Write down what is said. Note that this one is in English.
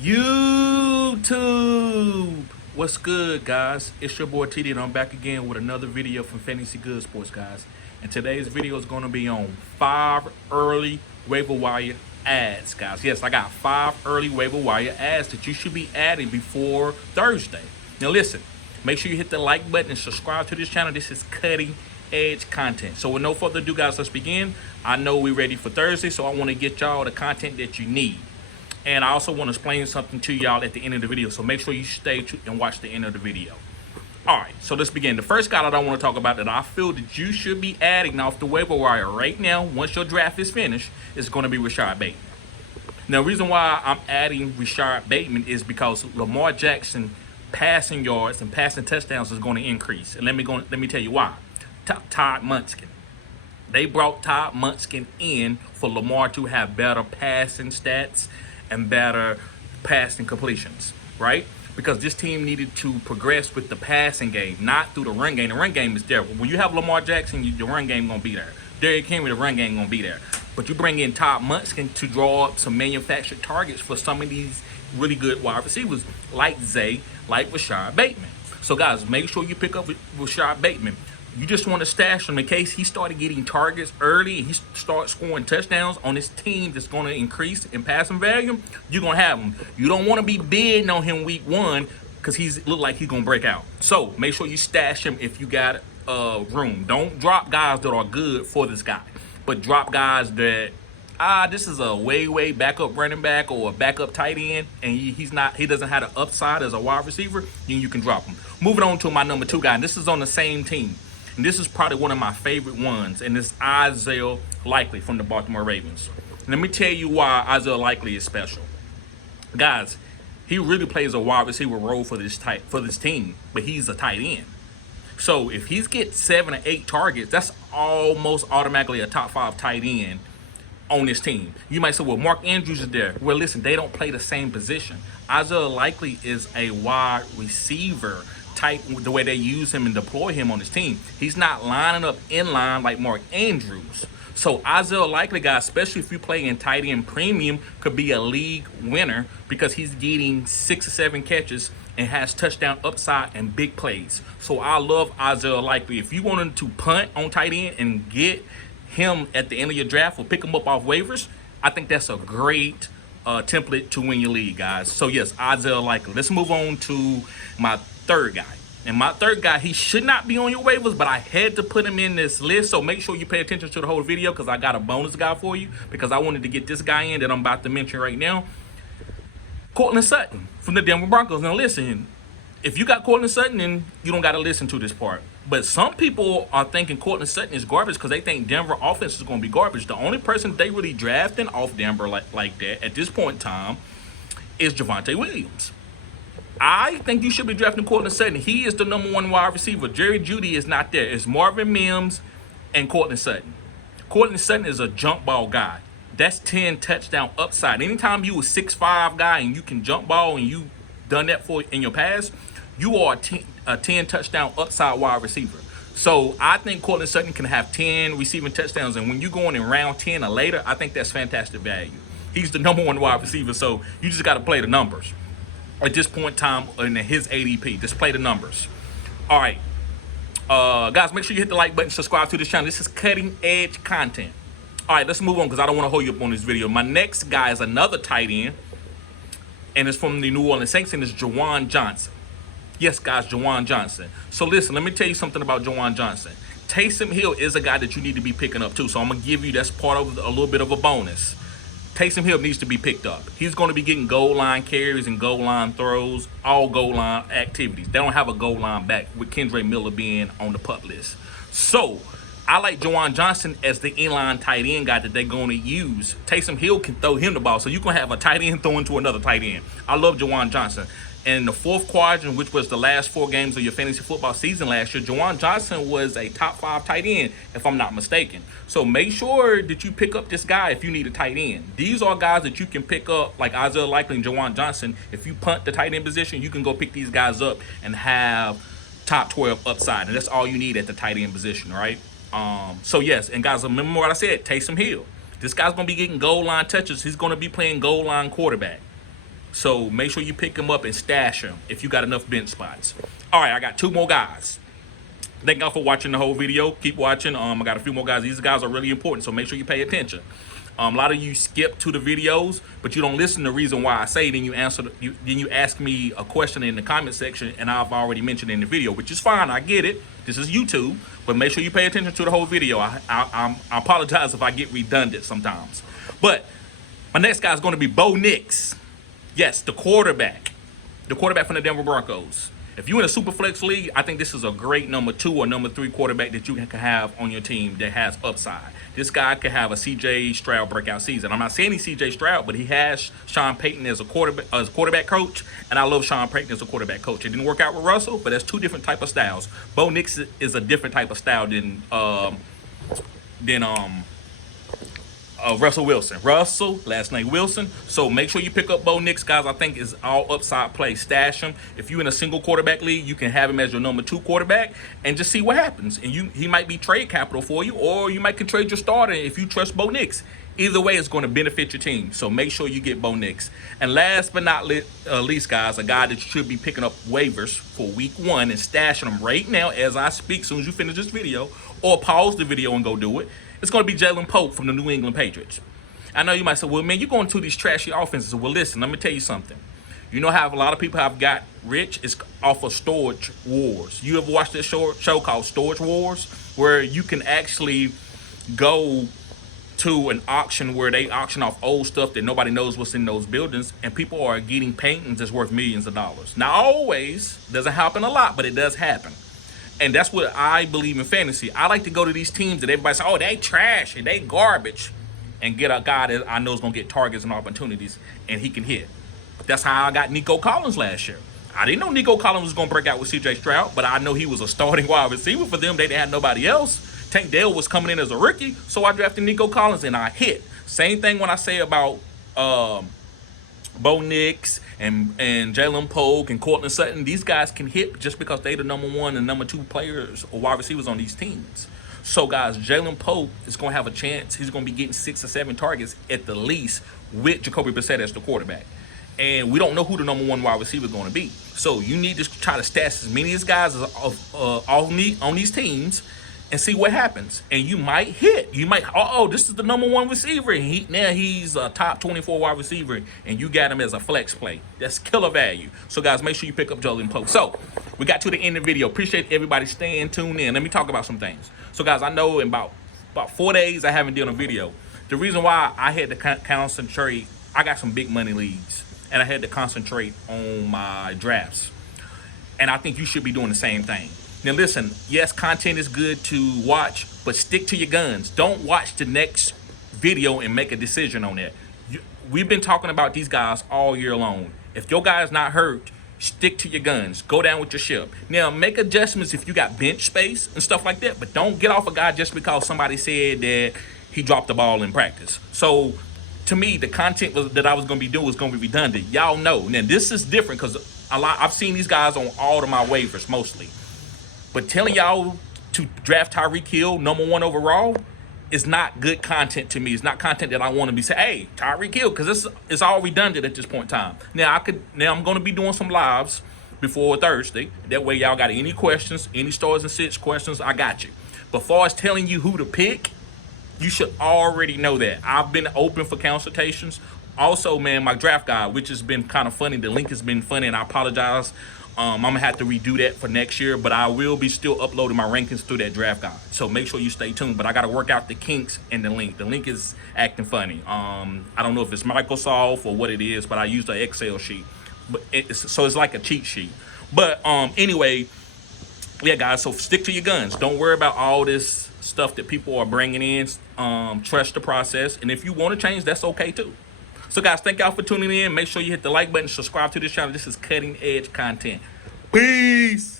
YouTube, what's good, guys? It's your boy TD, and I'm back again with another video from Fantasy Good Sports, guys. And today's video is going to be on 5 early waiver wire ads, guys. Yes, I got 5 early waiver wire ads that you should be adding before Thursday. Now, listen, make sure you hit the like button and subscribe to this channel. This is cutting edge content. So with no further ado, guys, let's begin. I know we're ready for Thursday, so I want to get y'all the content that you need. And I also want to explain something to y'all at the end of the video, so make sure you stay and watch the end of the video. All right, so let's begin. The first guy that I want to talk about that I feel that you should be adding off the waiver wire right now, once your draft is finished, is going to be Rashod Bateman. Now, the reason why I'm adding Rashod Bateman is because Lamar Jackson passing yards and passing touchdowns is going to increase. And let me tell you why. Todd Munskin. They brought Todd Munskin in for Lamar to have better passing stats and better passing completions, right? Because this team needed to progress with the passing game, not through the run game. The run game is there. When you have Lamar Jackson, the run game gonna be there. Derrick Henry, the run game gonna be there. But you bring in Todd Munskin to draw up some manufactured targets for some of these really good wide receivers, like Zay, like Rashod Bateman. So guys, make sure you pick up Rashod Bateman. You just want to stash him in case he started getting targets early and he starts scoring touchdowns on this team that's going to increase in passing value. You're going to have him. You don't want to be bidding on him week 1 because he's look like he's going to break out. So make sure you stash him if you got room. Don't drop guys that are good for this guy, but drop guys that this is a way backup running back or a backup tight end, and he doesn't have the upside as a wide receiver. You can drop him. Moving on to my number 2 guy, and this is on the same team. And this is probably one of my favorite ones, and it's Isaiah Likely from the Baltimore Ravens. Let me tell you why Isaiah Likely is special. Guys, he really plays a wide receiver role for this team, but he's a tight end. So if he gets 7 or 8 targets, that's almost automatically a top 5 tight end on this team. You might say, well, Mark Andrews is there. Well, listen, they don't play the same position. Isaiah Likely is a wide receiver type, the way they use him and deploy him on his team. He's not lining up in line like Mark Andrews. So Isaiah Likely, guys, especially if you play in tight end premium, could be a league winner because he's getting 6 or 7 catches and has touchdown upside and big plays. So I love Isaiah Likely. If you wanted to punt on tight end and get him at the end of your draft or pick him up off waivers, I think that's a great template to win your league, guys. So yes, Isaiah Likely. Let's move on to my third guy. And my third guy, he should not be on your waivers, but I had to put him in this list. So make sure you pay attention to the whole video because I got a bonus guy for you because I wanted to get this guy in that I'm about to mention right now. Courtland Sutton from the Denver Broncos. Now listen, if you got Courtland Sutton, then you don't got to listen to this part. But some people are thinking Courtland Sutton is garbage because they think Denver offense is going to be garbage. The only person they really drafting off Denver like that at this point in time is Javonte Williams. I think you should be drafting Courtland Sutton. He is the number 1 wide receiver. Jerry Jeudy is not there. It's Marvin Mims and Courtland Sutton. Courtland Sutton is a jump ball guy. That's 10 touchdown upside. Anytime you a 6'5" guy and you can jump ball and you done that for in your past, you are a 10 touchdown upside wide receiver. So I think Courtland Sutton can have 10 receiving touchdowns. And when you go in round 10 or later, I think that's fantastic value. He's the number 1 wide receiver. So you just got to play the numbers. At this point in time in his ADP, just play the numbers. All right, guys, make sure you hit the like button, subscribe to this channel. This is cutting edge content. All right, let's move on because I don't want to hold you up on this video. My next guy is another tight end, and it's from the New Orleans Saints, and it's Juwan Johnson. Yes, guys, Juwan Johnson. So listen, let me tell you something about Juwan Johnson. Taysom Hill is a guy that you need to be picking up too. So I'm gonna give you that's part of a little bit of a bonus. Taysom Hill needs to be picked up. He's going to be getting goal line carries and goal line throws, all goal line activities. They don't have a goal line back with Kendre Miller being on the pup list. So I like Juwan Johnson as the inline tight end guy that they're going to use. Taysom Hill can throw him the ball, so you can have a tight end throwing to another tight end. I love Juwan Johnson. And in the 4th quadrant, which was the last 4 games of your fantasy football season last year, Juwan Johnson was a top 5 tight end, if I'm not mistaken. So make sure that you pick up this guy if you need a tight end. These are guys that you can pick up, like Isaiah Likely and Juwan Johnson. If you punt the tight end position, you can go pick these guys up and have top 12 upside. And that's all you need at the tight end position, right? So yes, and guys, remember what I said, Taysom Hill. This guy's going to be getting goal line touches. He's going to be playing goal line quarterback. So make sure you pick him up and stash him if you got enough bench spots. All right, I got 2 more guys. Thank y'all for watching the whole video. Keep watching. I got a few more guys. These guys are really important, so make sure you pay attention. A lot of you skip to the videos, but you don't listen to the reason why I say it. Then you ask me a question in the comment section, and I've already mentioned in the video, which is fine. I get it. This is YouTube, but make sure you pay attention to the whole video. I apologize if I get redundant sometimes. But my next guy is going to be Bo Nix. Yes, the quarterback from the Denver Broncos. If you're in a super flex league, I think this is a great number 2 or number 3 quarterback that you can have on your team that has upside. This guy could have a C.J. Stroud breakout season. I'm not saying he's C.J. Stroud, but he has Sean Payton as a quarterback coach, and I love Sean Payton as a quarterback coach. It didn't work out with Russell, but that's 2 different type of styles. Bo Nix is a different type of style than Russell Wilson. Russell, last name Wilson. So make sure you pick up Bo Nix, guys. I think is all upside play. Stash him. If you're in a single quarterback league, you can have him as your number 2 quarterback and just see what happens. And he might be trade capital for you, or you might can trade your starter if you trust Bo Nix. Either way, it's going to benefit your team. So make sure you get Bo Nix. And last but not least, guys, a guy that you should be picking up waivers for week 1 and stashing them right now as I speak, as soon as you finish this video, or pause the video and go do it. It's going to be Jalen Pope from the New England Patriots. I know you might say, well, man, you're going to these trashy offenses. Well, listen, let me tell you something. You know how a lot of people have got rich? It's off of Storage Wars. You ever watched this show called Storage Wars, where you can actually go to an auction where they auction off old stuff that nobody knows what's in those buildings, and people are getting paintings that's worth millions of dollars. Now, always, doesn't happen a lot, but it does happen. And that's what I believe in fantasy. I like to go to these teams that everybody says, oh, they trash and they garbage, and get a guy that I know is going to get targets and opportunities, and he can hit. That's how I got Nico Collins last year. I didn't know Nico Collins was going to break out with C.J. Stroud, but I know he was a starting wide receiver for them. They didn't have nobody else. Tank Dell was coming in as a rookie, so I drafted Nico Collins, and I hit. Same thing when I say about Bo Nix and Jalen Pope and Cortland Sutton. These guys can hit just because they the number 1 and number 2 players or wide receivers on these teams. So, guys, Jalen Pope is going to have a chance. He's going to be getting 6 or 7 targets at the least with Jacoby Brissett as the quarterback. And we don't know who the number 1 wide receiver is going to be. So you need to try to stash as many of these guys on these teams and see what happens. And you might hit. You might, this is the number 1 receiver. And now he's a top 24 wide receiver, and you got him as a flex play. That's killer value. So, guys, make sure you pick up Jalen Pope. So, we got to the end of the video. Appreciate everybody staying tuned in. Let me talk about some things. So, guys, I know in about 4 days I haven't done a video. The reason why I had to concentrate, I got some big money leagues, and I had to concentrate on my drafts. And I think you should be doing the same thing. Now, listen, yes, content is good to watch, but stick to your guns. Don't watch the next video and make a decision on that. We've been talking about these guys all year long. If your guy's not hurt, stick to your guns. Go down with your ship. Now, make adjustments if you got bench space and stuff like that, but don't get off a guy just because somebody said that he dropped the ball in practice. So, to me, the content that I was going to be doing was going to be redundant. Y'all know. Now, this is different because I've seen these guys on all of my waivers mostly. But telling y'all to draft Tyreek Hill number 1 overall is not good content to me. It's not content that I want to be saying, hey, Tyreek Hill, because it's all redundant at this point in time. Now I'm going to be doing some lives before Thursday. That way y'all got any questions, any stars and sits questions, I got you. But far as telling you who to pick, you should already know that. I've been open for consultations. Also, man, my draft guide, which has been kind of funny. The link has been funny, and I apologize. I'm going to have to redo that for next year, but I will be still uploading my rankings through that draft guide. So make sure you stay tuned. But I got to work out the kinks in the link. The link is acting funny. I don't know if it's Microsoft or what it is, but I used an Excel sheet. But so it's like a cheat sheet. But anyway, yeah, guys, so stick to your guns. Don't worry about all this stuff that people are bringing in. Trust the process. And if you want to change, that's okay, too. So, guys, thank y'all for tuning in. Make sure you hit the like button, subscribe to this channel. This is cutting edge content. Peace.